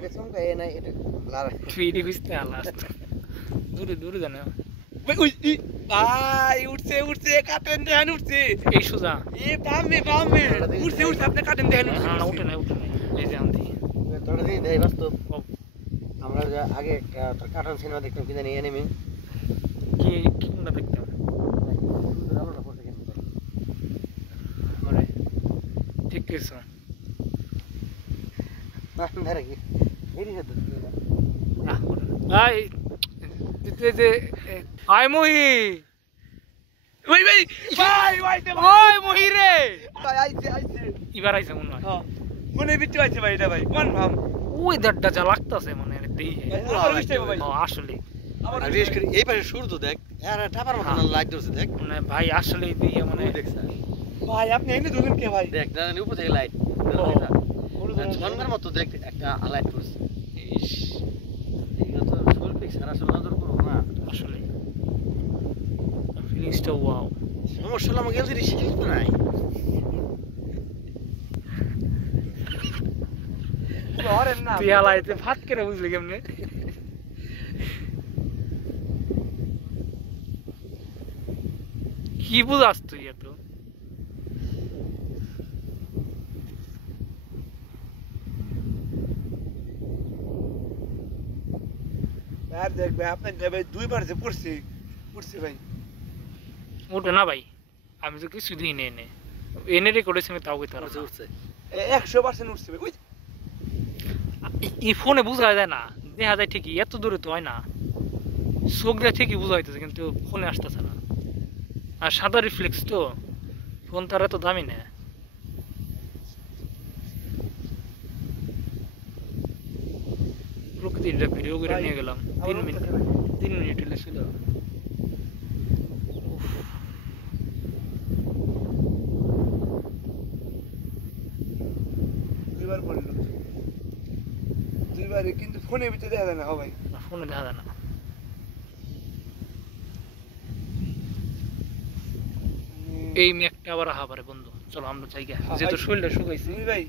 ওরে চমকা এ নাই এটা লার ফিডি খুঁজতে আলাস দূরে দূরে জানো ওই ভাই উঠছে উঠছে কাটেন দেন উঠছে এই সুজা এ বামে বামে উঠছে উঠছে আপনি কাটেন দেন না উঠে নাই এই যে আনতি তোরা দিন দেই বাস্তব আমরা আগে একটা কার্টুন সিনেমা দেখতাম কি জানি এনিমি কি কোনটা দেখতাম আলোটা পড়ছে কেন আরে ঠিক আছে না ধরে কি এরি হতো না ভাই যে আই মহি ভাই ভাই ভাই ভাই ওই মহি রে ভাই আইছে আইছে এবার আইছে মনে হয় হ্যাঁ মনে বিট্টু আইছে ভাই এটা ভাই কোন ভাব ওই দাঁড়টা যা লাগতাছে মানে দেই আসলে আর বিশেষ করে এই পাশে সূর্য দেখ আর টাপার মত না লাইট ধরছে দেখ মানে ভাই আসলে দিয়ে মানে দেখছ ভাই আপনি এনে দুজন কে ভাই দেখ না উপর থেকে লাইট ঝনকার মতো দেখ একটা লাইট করছে ইস এইগুলো তো শৈল্পিক সারা নজর করো না আসলে ফিলিংসটা ওয়াও সমস্যা হলো আমাকে যদি শিল্প নাই তুই হালাইতে ভাত কেটে বুঝলি কেমনে কি বুঝাস তুই এত আর দেখ ভাই আপনার ভাই দুইবার যে পড়ছি ভাই ওটা না ভাই আমি তো কিছু দিই এনে এনে রেকর্ডের সঙ্গে তাও কইতে পারছি উঠছে 100% উঠছে ভাই এই ফোনে বোঝা যায় না দেখা যায় ঠিকই এত দূরে তো হয় না চোখ দিয়ে ঠিকই বোঝা হইতেছে কিন্তু ফোনে আসতেছে না আর সাদা রিফ্লেক্স তো ফোন তার এত দামি না প্রকৃতির ভিডিও করে নিয়ে গেলাম 3 মিনিট হলে ছিল দুইবার পড়ল দুইবারে কিন্তু ফোনে ভিতরে দেখা যায় না ভাই ফোনে দেখা যায় না এই মেঘটা আবার হাবারে বন্ধু চলো আমরা যাই যেহেতু শরীরটা শুকাইছে ভাই